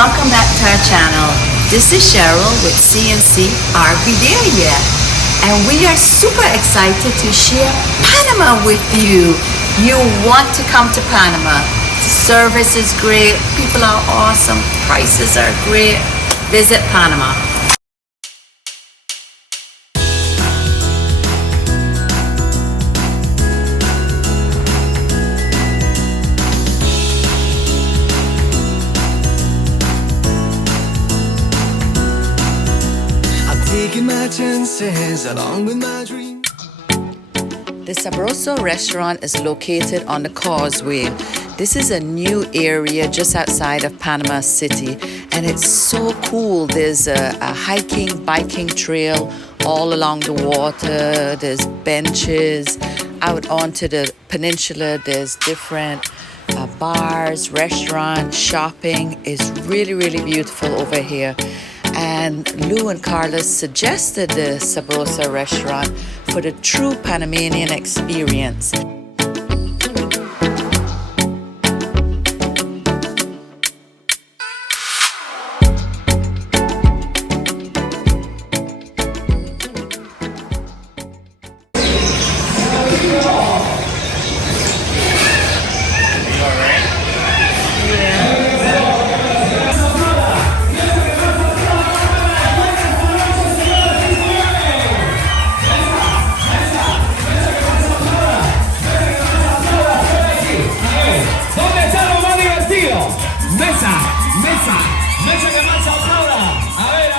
welcome back to our channel. This is Cheryl with CNC. Are we there yet? And we are super excited to share Panama with you. You want to come to Panama. The service is great, people are awesome, prices are great. Visit Panama. My chances along with my dream. The Sabroso restaurant is located on the causeway. This is a new area just outside of Panama City, and it's so cool. There's a hiking, biking trail all along the water. There's benches out onto the peninsula. There's different bars, restaurants, shopping. It's really, really beautiful over here. And Lou and Carlos suggested the Sabrosa restaurant for the true Panamanian experience. Mesa que marcha ahora. A ver,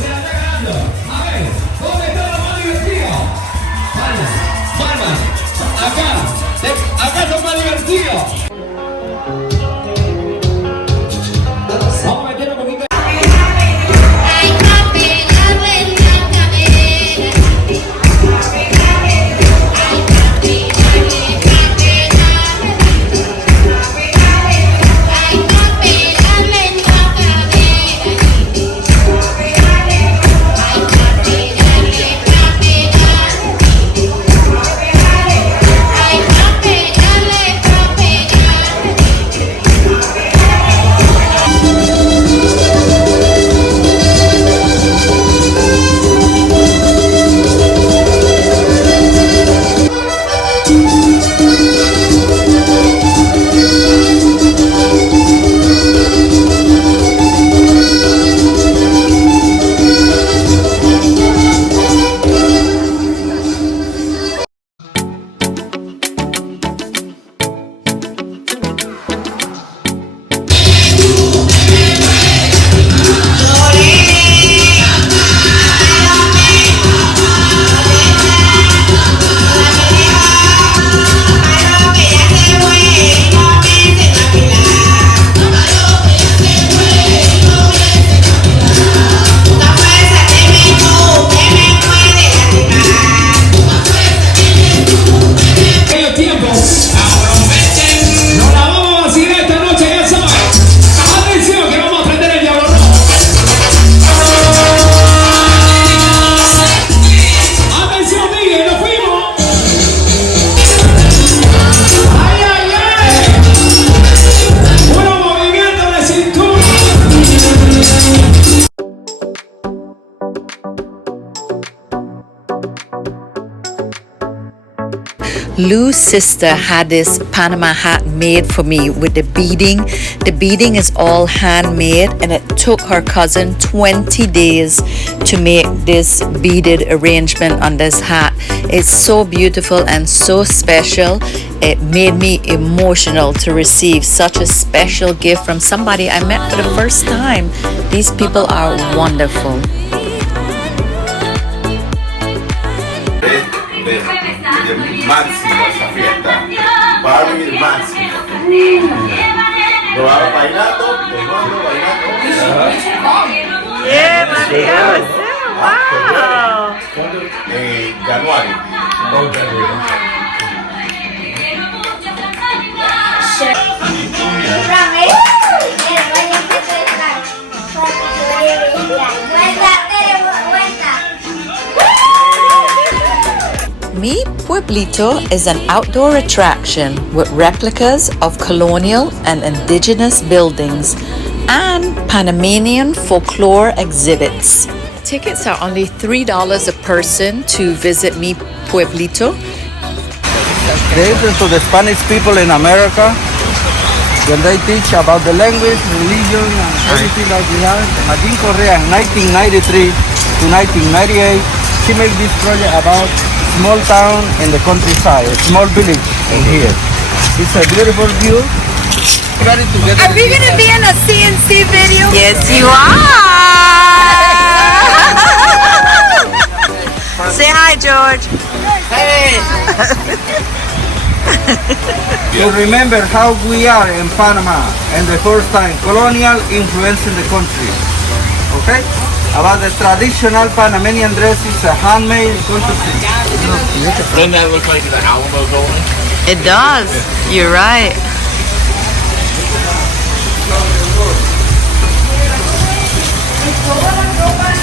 se la está ganando. A ver, ¿dónde está la más divertida? Palmas. Acá son más divertidos. Vamos a meter un poquito. Lou's sister had this Panama hat made for me with the beading. The beading is all handmade, and it took her cousin 20 days to make this beaded arrangement on this hat. It's so beautiful and so special. It made me emotional to receive such a special gift from somebody I met for the first time. These people are wonderful. Máximo esa fiesta, para vivir máximo. Probaba vallenato, tomando vallenato. Yeah, maravilloso. Wow. January. Mi Pueblito is an outdoor attraction with replicas of colonial and indigenous buildings and Panamanian folklore exhibits. Tickets are only $3 a person to visit Mi Pueblito. The entrance to the Spanish people in America, when they teach about the language, religion, and everything like we have. Magin Correa in 1993 to 1998, she made this project about small town in the countryside, a small village in here. It's a beautiful view. Everybody together. Are we gonna be in a CNC video? Yes, you are! Say hi, George. Hey! To remember how we are in Panama and the first time colonial influence in the country. Okay? About the traditional Panamanian dress is a handmade country. Doesn't that look like the Alamo building? It does. You're right.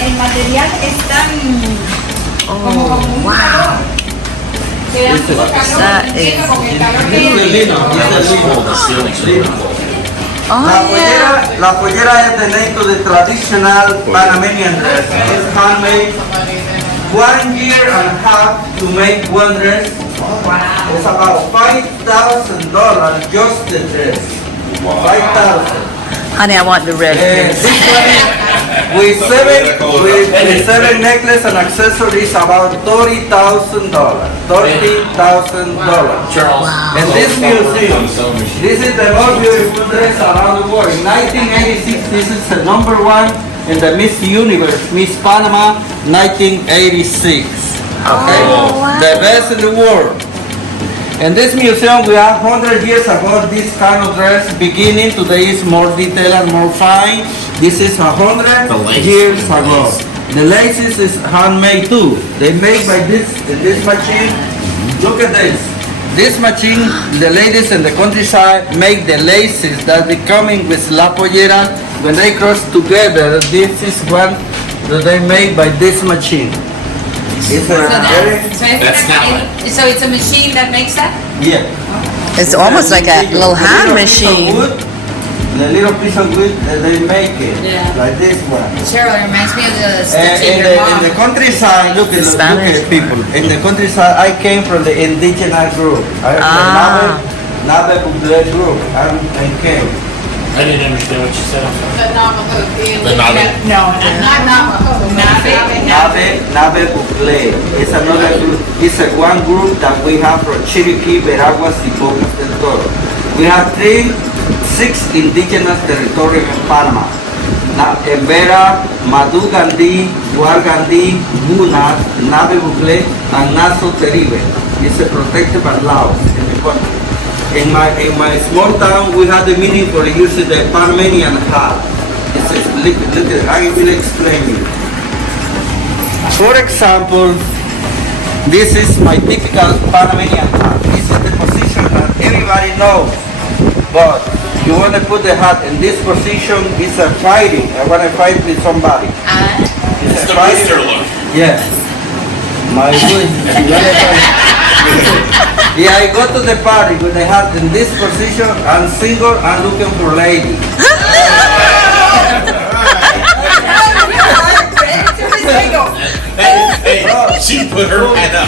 El material es tan That is. La pollera is the name to the traditional Panamanian dress. It's handmade. 1 year and a half to make one dress. It's about $5,000 just the dress. 5,000. Honey, I want the red. This one with seven necklace and accessories about $30,000. $30,000. And this museum, this is the most beautiful dress around the world. In 1986, this is the #1 in the Miss Universe, Miss Panama, 1986. Okay, the best in the world. In this museum, we have 100 years ago this kind of dress. Beginning today is more detailed and more fine. This is 100 years ago. The laces is handmade too. They make by this machine. Look at this. This machine, the ladies in the countryside make the laces that be coming with la pollera. When they cross together, this is one that they make by this machine. It's a So it's a machine that makes that? yeah. It's almost like a little hand machine. The little piece of wood that they make it, Yeah. like this one. Cheryl, it reminds me of the And stitching in your the mom. countryside, look at Spanish. people. In the countryside, I came from the indigenous group. I am from Nabe group. I came. I didn't understand what you said. I'm sorry. The Navajo. The Navajo. No, not Navajo. Nabe Bucle. It's another group. It's a one group that we have from Chiriquí, Veraguas, y Bocas del Toro. We have 6 indigenous territories in Panama. Embera, Madu Gandhi, Guar Gandhi, Guna, Nabe Bucle, and Naso Teribe. It's a protected by laws in the country. In my small town, we have the meaning for using the Panamanian hat. It's a, look, I will explain you. For example, this is my typical Panamanian hat. This is the position that everybody knows. But you want to put the hat in this position, it's a fighting. I want to fight with somebody. It's the rooster look. Yes. My good. Yeah, I go to the party with the hat in this position. I'm single and looking for lady. Hey, she put her head up.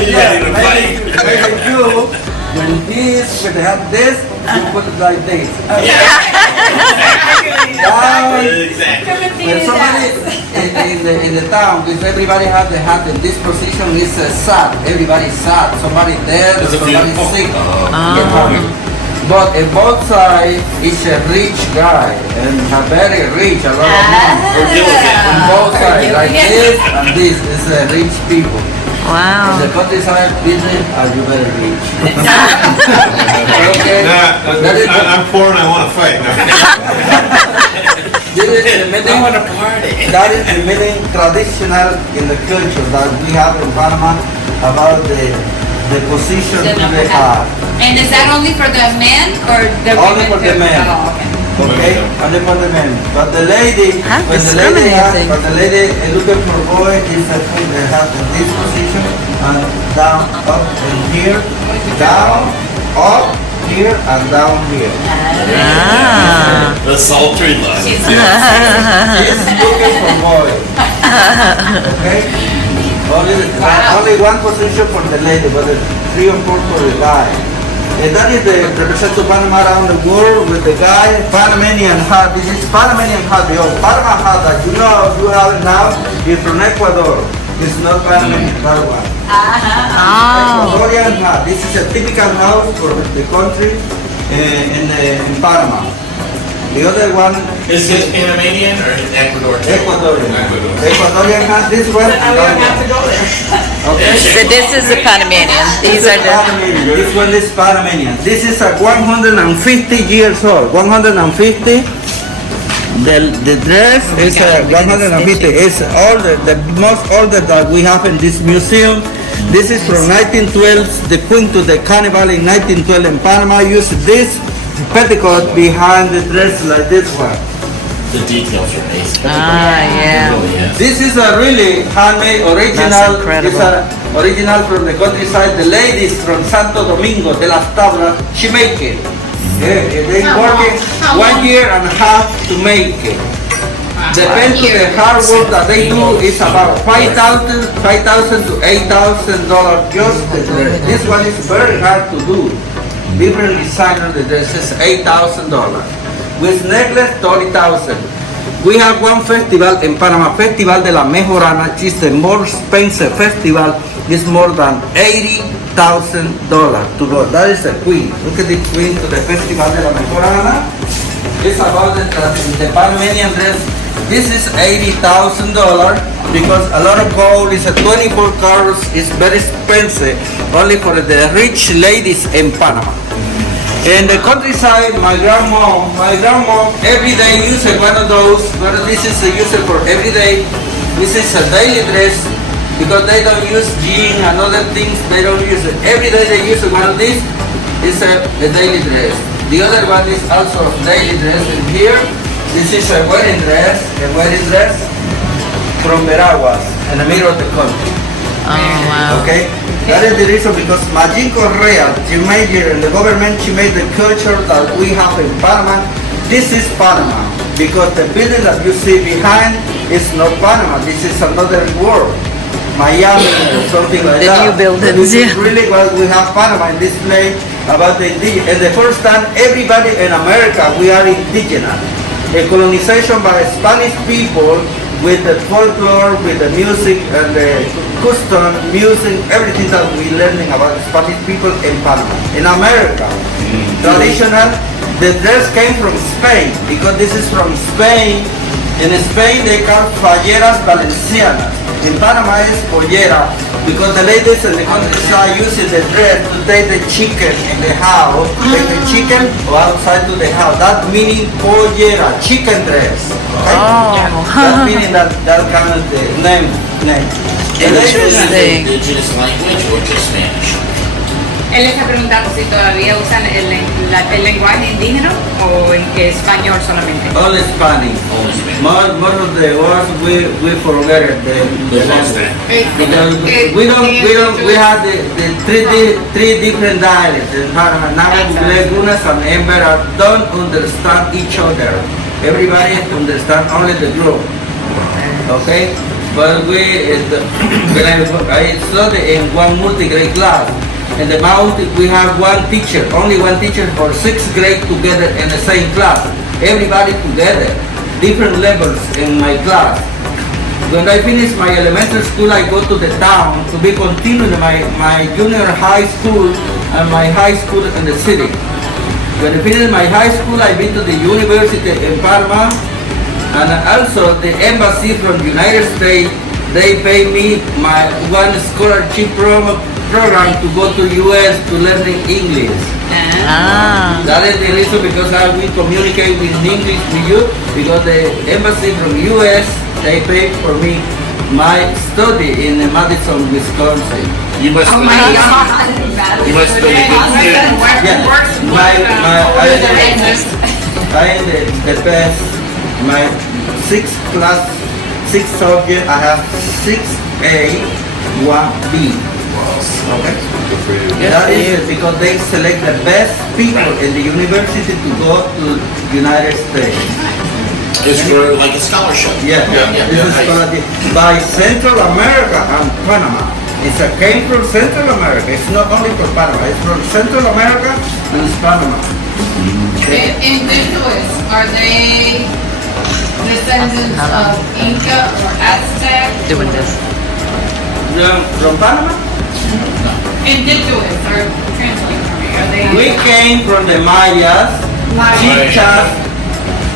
She ready to fight. Maybe you, when this, when they have this, you put it like this. Down. Exactly. When somebody in the town, because everybody has the hat in this position, is sad. Everybody's sad. Somebody dead, It's a somebody beautiful- sick. Oh. But in both sides, is a rich guy and a very rich, a lot of money. On both sides, like this and this, is rich people. Wow. In the countryside business, are you very rich? Okay. That is the- I'm poor and I want to fight. this is the meaning. That is the meaning traditional in the culture that we have in Panama about the position to the heart. And is that only for the men or the Only women? for the men. Oh, Okay, okay. only for the men. But the lady, Huh? when the lady is looking for a boy, is put the hat in this position. and down, up and here, down, up, here, and down here. The sultry line. She's looking for boy. Okay? Only one position for the lady, but 3 or 4 for the guy. And that is the represent to Panama around the world with the guy, Panamanian hat. This is Panamanian hat. The old Panama hat that you know you have it now is from Ecuador. It's not Panamanian, that one. Ecuadorian hat. This is a typical house for the country in Panama. The other one Is this Panamanian or Ecuador? Ecuadorian. Ecuador. Ecuadorian hat. This one. Now we don't have to go there. Okay. So this is the Panamanian. These are the. Panamanian. This one is Panamanian. This is a 150 years old. 150. The dress is 150. It's all the most older that we have in this museum. This is from 1912. The Queen to the Carnival in 1912 in Panama used this petticoat behind the dress like this one. The details are amazing. Yeah. Really is. This is a really handmade original. That's incredible. It's a original from the countryside. The ladies from Santo Domingo de las Tablas, she make it. They working 1 year and a half to make it. Depends to the hard work that they do. It's about $5,000 to $8,000 just the dress. This one is very hard to do. Different designer, the dress is $8,000. With necklace, $30,000. We have one festival in Panama, Festival de la Mejorana, which is the more expensive festival. It's more than $80,000 to go. That is the queen. Look at the queen to the Festival de la Mejorana. It's about the Panamanian dress. This is $80,000 because a lot of gold is a 24 carats. It's very expensive, only for the rich ladies in Panama. In the countryside, my grandma every day uses one of those. But this is a user for every day. This is a daily dress because they don't use jean and other things. They don't use it every day. They use one of these. It's a daily dress. The other one is also a daily dress. And here, this is a wedding dress from Veraguas in the middle of the country. Oh wow. Okay? That is the reason because Majin Correa, she made it in the government, she made the culture that we have in Panama. This is Panama because the building that you see behind is not Panama. This is another world. Miami or something like The that. new buildings, This is yeah. really what we have Panama in this place about the indigenous. And the first time everybody in America, we are indigenous. A colonization by Spanish people with the folklore, with the music and the custom, music, everything that we learning about the Spanish people in Panama. In America, traditional, the dress came from Spain because this is from Spain. In Spain they call falleras valencianas. In Panama is pollera because the ladies in the countryside using the dress to take the chicken in the house, take the chicken outside to the house. That meaning pollera, chicken dress. Okay? That meaning that kind of the name. Interesting. Indigenous language or just Spanish? Él está preguntando si todavía usan el lenguaje indígena o en español solamente. All Spanish. Only Spanish. Most of the words we forget it. The language. Because we have the three different dialects in Panama. Legunas and Ember don't understand each other. Everybody understand only the group. Okay? But when I studied in one multi-grade class, in the mountain we have one teacher, only one teacher for 6th grade together in the same class. Everybody together, different levels in my class. When I finish my elementary school, I go to the town to be continuing my junior high school and my high school in the city. When I finish my high school, I've been to the university in Panama, and also the embassy from the United States, they pay me my one scholarship program to go to US to learning English. That is the reason because I will communicate with English with you because the embassy from US, they pay for me my study in Madison, Wisconsin. You must be You must be a good student. I am the best. My 6th class, 6 subject, I have 6A, 1B. Okay. That is because they select the best people in the university to go to United States. It's for like a scholarship. Yeah, this is gonna be by Central America and Panama. It's a came from Central America. It's not only from Panama. It's from Central America and it's Panama. Indigenous, are they descendants of Inca or Aztec? Doing this. From Panama? Indigenous, or translate for me, are they? We came from the Mayas, Chicas,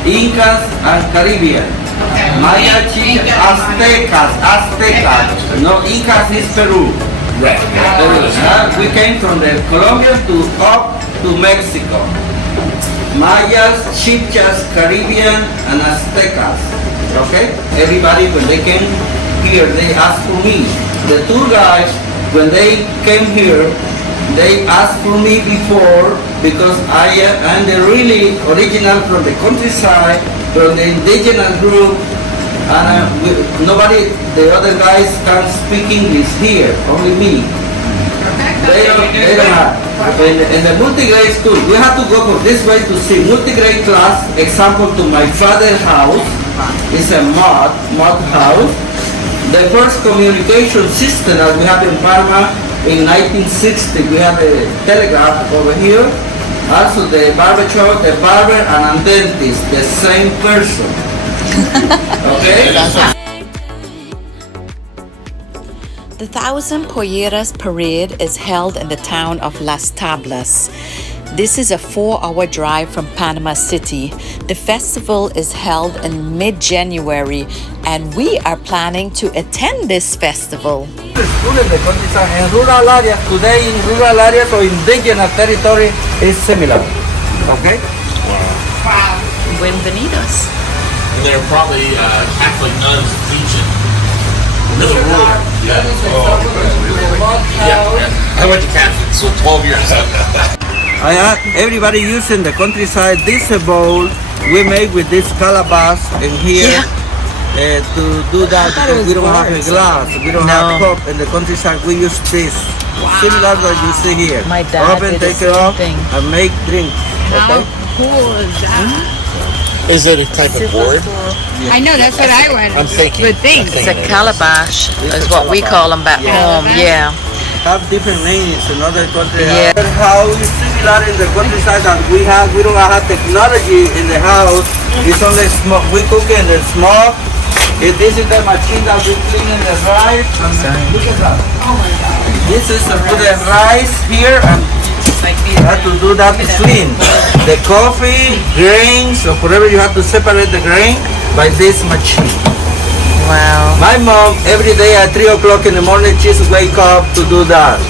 Incas, and Caribbean. Okay. Maya, Chicas, Aztecas. No, Incas is Peru. Right. We came from the Colombia to up to Mexico. Mayas, Chicas, Caribbean, and Aztecas. Okay? Everybody, when they came here, they asked for me. The tour guides, when they came here, they asked for me before because I am the really original from the countryside, from the indigenous group, and nobody, the other guys can't speak English here, only me. They don't have. In the multi-grade school, we have to go for this way to see multi-grade class. Example to my father's house. It's a mud house. The first communication system that we have in Panama in 1960, we have a telegraph over here. Also the barber shop, the barber and a dentist, the same person. Okay? The Thousand Polleras Parade is held in the town of Las Tablas. This is a 4-hour drive from Panama City. The festival is held in mid-January, and we are planning to attend this festival. The school in the countryside, in rural areas, today in rural areas or indigenous territory is similar. Okay? Wow. Bienvenidos. And they're probably Catholic nuns teaching. Really rural. Yeah. Yeah. I went to Catholic, so 12 years. I ask everybody using the countryside, this bowl we make with this calabash in here to do that because we don't have a glass, we don't have cup in the countryside, we use this. Similar what you see here. My dad Open, did the take it same off thing. and make drink. How Okay? cool is that? Is it a type of board? I know, that's what I would. I'm thinking. Would think. It's a calabash, is what we call them back home. Yeah. Have different names in other countries. Yeah. How is similar in the countryside that we don't have technology in the house. It's only smoke. We cook in the smoke. This is the machine that we clean in the rice. Look at that. Oh my God. This is to put the rice here and have to do that clean. The coffee, grains, or whatever you have to separate the grain by this machine. Wow. My mom, every day at 3 o'clock in the morning, she's wake up to do that.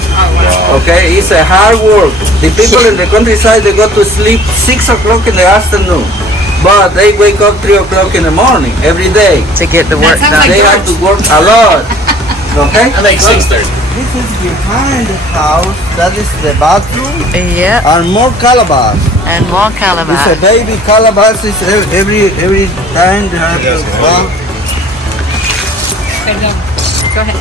Okay, it's a hard work. The people in the countryside, they go to sleep 6 o'clock in the afternoon. But they wake up 3 o'clock in the morning, every day. To get the work sounds done. like They have to work a lot. Okay? I think 6:30. This is behind the house, that is the bathroom, Yeah. and more calabash. And more It's a calabash. baby calabash, is every time they have to bath. Perdón. Go ahead.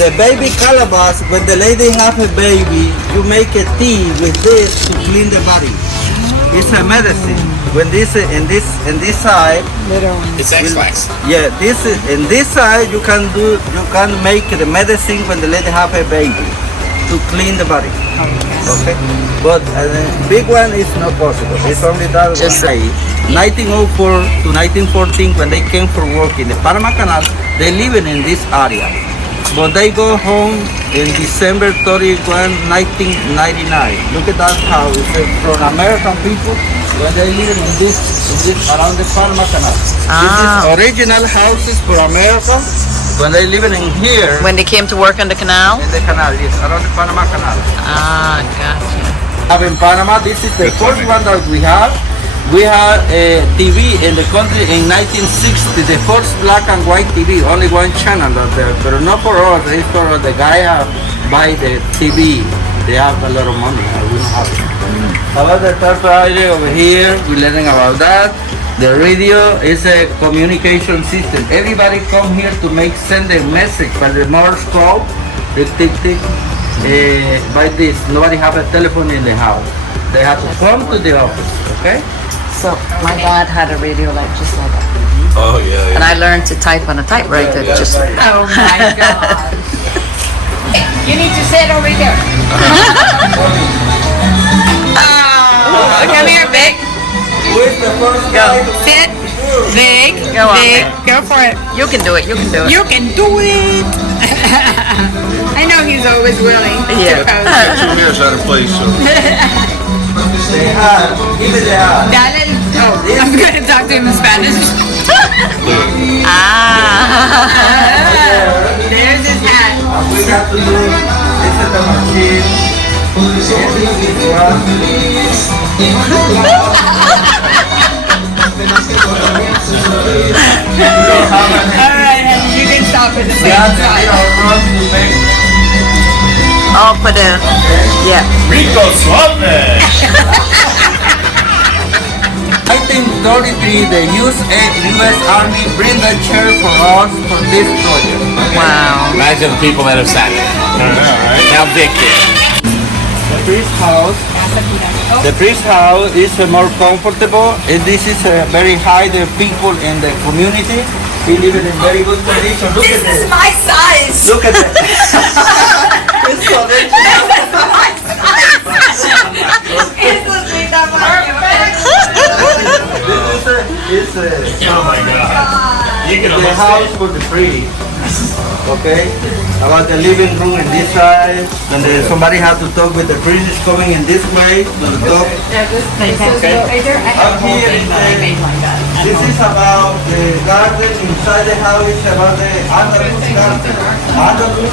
The baby calabash, when the lady have a baby, you make a tea with this to clean the body. It's a medicine. When this in this side, It's X-Lax. yeah, this is in this side you can make the medicine when the lady have a baby to clean the body. Okay, but the big one is not possible. It's only that Just one. 1904 to 1914, when they came for work in the Panama Canal, they living in this area. But they go home in December 31, 1999. Look at that house. It's from American people when they live in this around the Panama Canal. Ah. This is original houses for America when they living in here When they came to work on the canal? in the canal, yes, around the Panama Canal. Ah, gotcha. Have in Panama, this is the first one that we have. We had a TV in the country in 1960, the first black and white TV, only one channel out there, but not for us, it's for the guy buy the TV. They have a lot of money, we don't have it. About the typewriter over here, we're learning about that. The radio is a communication system. Everybody come here to send a message by the Morse code, the tick tick, by this. Nobody have a telephone in the house. They have to come to the office, okay? So my dad had a radio like just like that. Oh yeah. And I learned to type on a typewriter just like that. Oh my God. You need to sit over there. Oh, come here, Vic. Who is the first guy to Sit. Vic. Go on, Vic. Vic. Go for it. You can do it, you can do it. You can do it. I know he's always willing Yeah. to pose. Two years out of place. So. They have, give it the hand. Dale. Oh, I'm going to talk to him in Spanish. There's his hat. We have to do, this is the machine. This Alright, honey, you can stop at the We same have the time. little run to make, Oh, put in. Yeah. Rico Suave. 1933, the U.S. Army bring the chair for us for this project. Wow. Imagine the people that have sat there. Now Vic did. The priest house. The priest house is more comfortable. And this is very high. The people in the community, we live in very good condition. Look at this. My size. Look at it. It's Oh my God. You can the almost house for the priest. Okay? About the living room in this side. When somebody has to talk with the priest is coming in this way to the top. Up here is this is about the garden inside the house. It's about the Andalus garden. Andalus.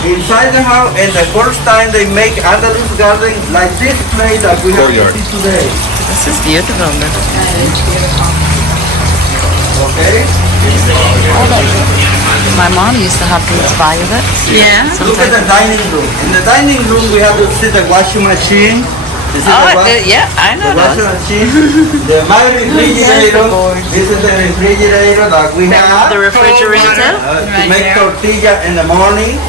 Inside the house, and the first time they make Andalus garden like this place that we have Courtyard. to see today. This is beautiful. Okay? My mom used to have these violets. Yeah. Look at the dining room. In the dining room, we have to see the washing machine. This is Yeah, I the know washing that. machine. My refrigerator. This is the refrigerator that we have The refrigerator. to make tortilla in the morning. We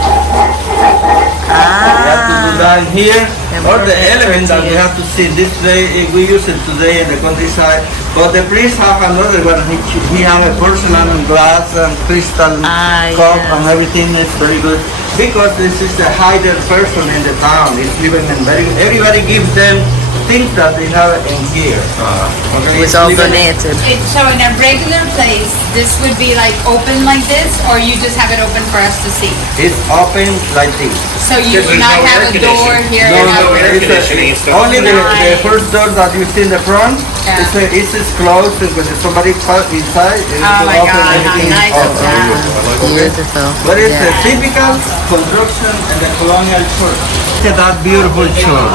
have to do that here. Or the element that we have to see this day, we use it today in the countryside. But the priest have another one. He have a porcelain and glass and crystal cup and everything is very good. Because this is the highest person in the town. It's living in everybody gives them things that they have in here. Okay, It was all living- donated. So in a regular place, this would be like open like this, or you just have it open for us to see? It's open like this. So you Because would there's not no have air a door conditioning. here No, and no, out air it's conditioning stuff. only the first door that you see in the front. Yeah. It's closed. And when somebody comes inside, it's Oh my open. God, how Everything is nice is open. that? Beautiful. But it's Yeah. a typical construction in the colonial church. Look at that beautiful church.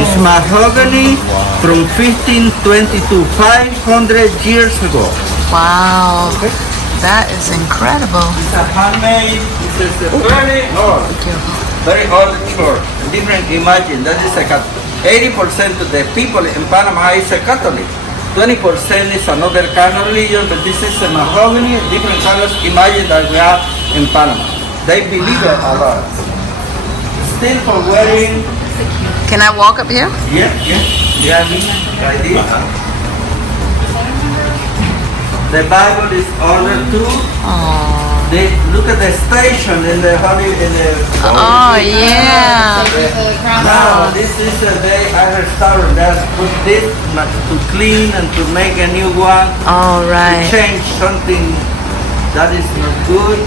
It's mahogany from 1522, 500 years ago. Wow. That is incredible. It's a handmade. It's a very old church. Different. Imagine that is a 80% of the people in Panama is a Catholic. 20% is another kind of religion, but this is a mahogany, different colors. Imagine that we have in Panama. They believe it a lot. Still for wearing. Can I walk up here? Yeah, like this. The Bible is ordered too. They look at the station in the holy in the. Oh, yeah. Now this is a day I restore. That's put this to clean and to make a new one. All right. Change something that is not good.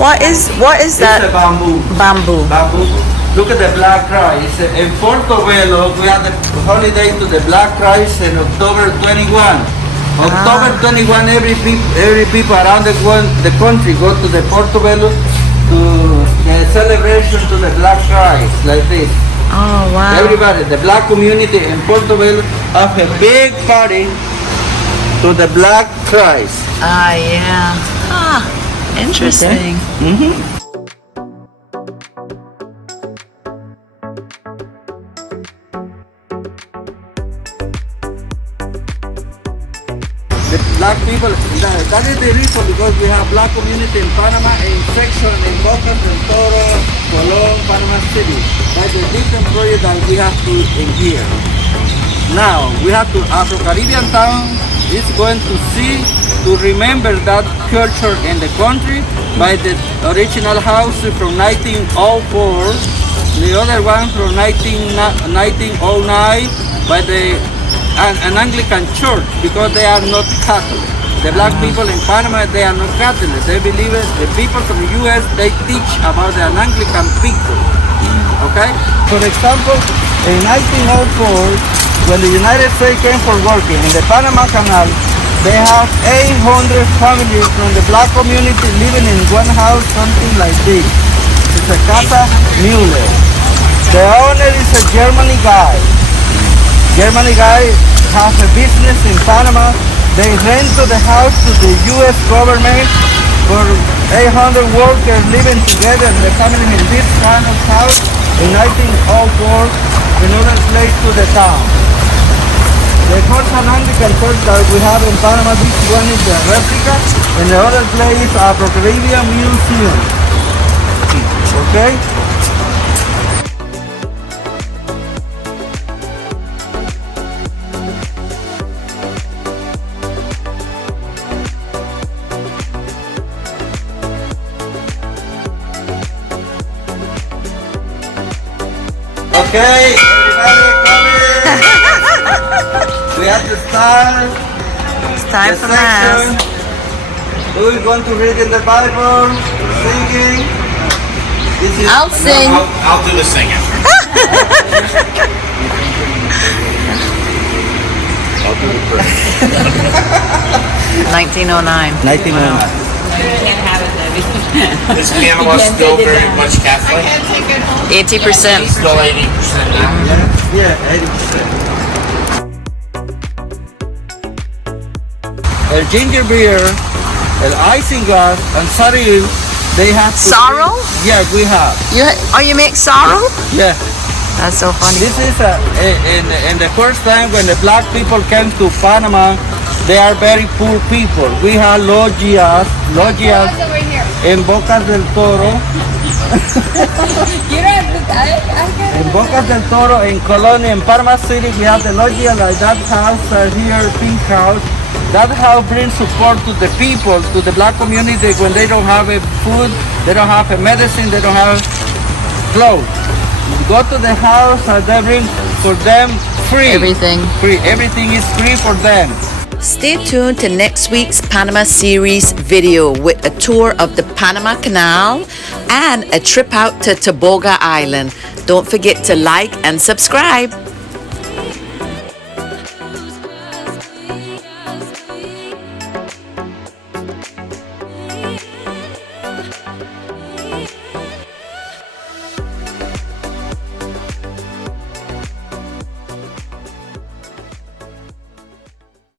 What is It's a that? bamboo. Bamboo. Bamboo. Look at the Black Rice. In Portobello, we have the holiday to the Black Rice in October 21. October 21, every people around the country go to the Portobello to the celebration to the Black Rice, like this. Oh, wow. Everybody, the black community in Portobello have a big party to the Black Rice. Ah, yeah. Ah, interesting. The black people, that is the reason because we have black community in Panama, in section in Boca del Toro, Colón, Panama City. project that we have to in here. Now we have to Afro-Caribbean town is going to see to remember that culture in the country by the original house from 1904, the other one from 1909 by an Anglican church because they are not Catholic. The black people in Panama, they are not Catholic. They believe it. The people from the U.S., they teach about the Anglican people. Okay? For example, in 1904, when the United States came for working in the Panama Canal, they have 800 families from the black community living in one house, something like this. It's a Casa Mueller. The owner is a Germany guy. Germany guy has a business in Panama. They rent to the house to the U.S. government for 800 workers living together in the family in this kind of house in 1904, another place to the town. The first Anglican church that we have in Panama, this one is the replica, and the other place is Afro-Caribbean Museum. Okay? Okay, everybody come in. We have to start. It's time the for section. mass. Who is going to read in the Bible? Singing. This is I'll sing. I'll do the singing. I'll do the prayer. 1909. 1909. Is Panama still very much Catholic? 80%. Still 80% now? Yeah, 80%. El ginger beer, el isinglass, and saril, they have to Sorrel? Yeah, we have. You make sorrel? Yeah. That's so funny. This is in the first time when the black people came to Panama, they are very poor people. We have logias in Bocas del Toro. In Bocas del Toro, in Colonia, in Panama City, we have the logia like that house here, pink house. That house brings support to the people, to the black community when they don't have a food, they don't have a medicine, they don't have clothes. You go to the house and they bring for them free. Everything. Free. Everything is free for them. Stay tuned to next week's Panama series video with a tour of the Panama Canal and a trip out to Toboga Island. Don't forget to like and subscribe.